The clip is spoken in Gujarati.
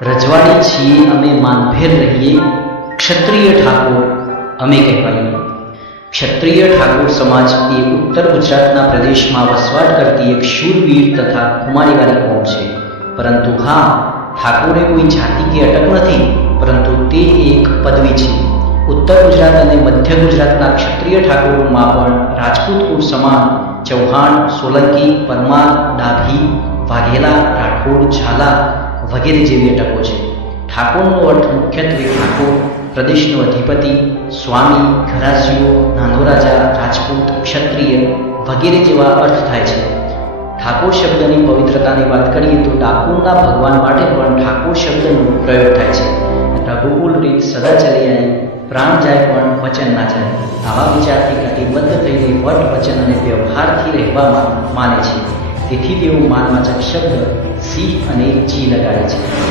રજવાડી છીએ અમે માનભેર રહીએ, ક્ષત્રિય ઠાકોર અમે કહેવાઈએ. ક્ષત્રિય ઠાકોર સમાજ એ ઉત્તર ગુજરાતના પ્રદેશમાં વસવાટ કરતી એક શૂરવીર તથા કુમારીવાળી કોમ છે. પરંતુ હા, ઠાકોર એ કોઈ જાતિ કે અટક નથી, પરંતુ તે એક પદવી છે. ઉત્તર ગુજરાત અને મધ્ય ગુજરાતના ક્ષત્રિય ઠાકોરોમાં પણ રાજપૂત કુળ સમાન ચૌહાણ, સોલંકી, પરમાર, ડાભી, વાઘેલા, રાઠોડ, ઝાલા વગેરે જેવી અટકો છે. ઠાકોરનો અર્થ મુખ્યત્વે ઠાકોર, પ્રદેશનો અધિપતિ, સ્વામી, ઘરાસીઓ, નાનો રાજા, રાજપૂત, ક્ષત્રિય વગેરે જેવા અર્થ થાય છે. ઠાકોર શબ્દની પવિત્રતાની વાત કરીએ તો ડાકોરના ભગવાન માટે પણ ઠાકોર શબ્દનો પ્રયોગ થાય છે. રઘુકુલ રીત સદા ચલી આવી, પ્રાણ જાય પણ વચન ના જાય. આવા વિચારથી કટિબદ્ધ થઈને વટ, વચન અને વ્યવહારથી રહેવામાં માને છે. તેથી તેઓ માનવાચક શબ્દ સિંહ અને જી લગાડે છે.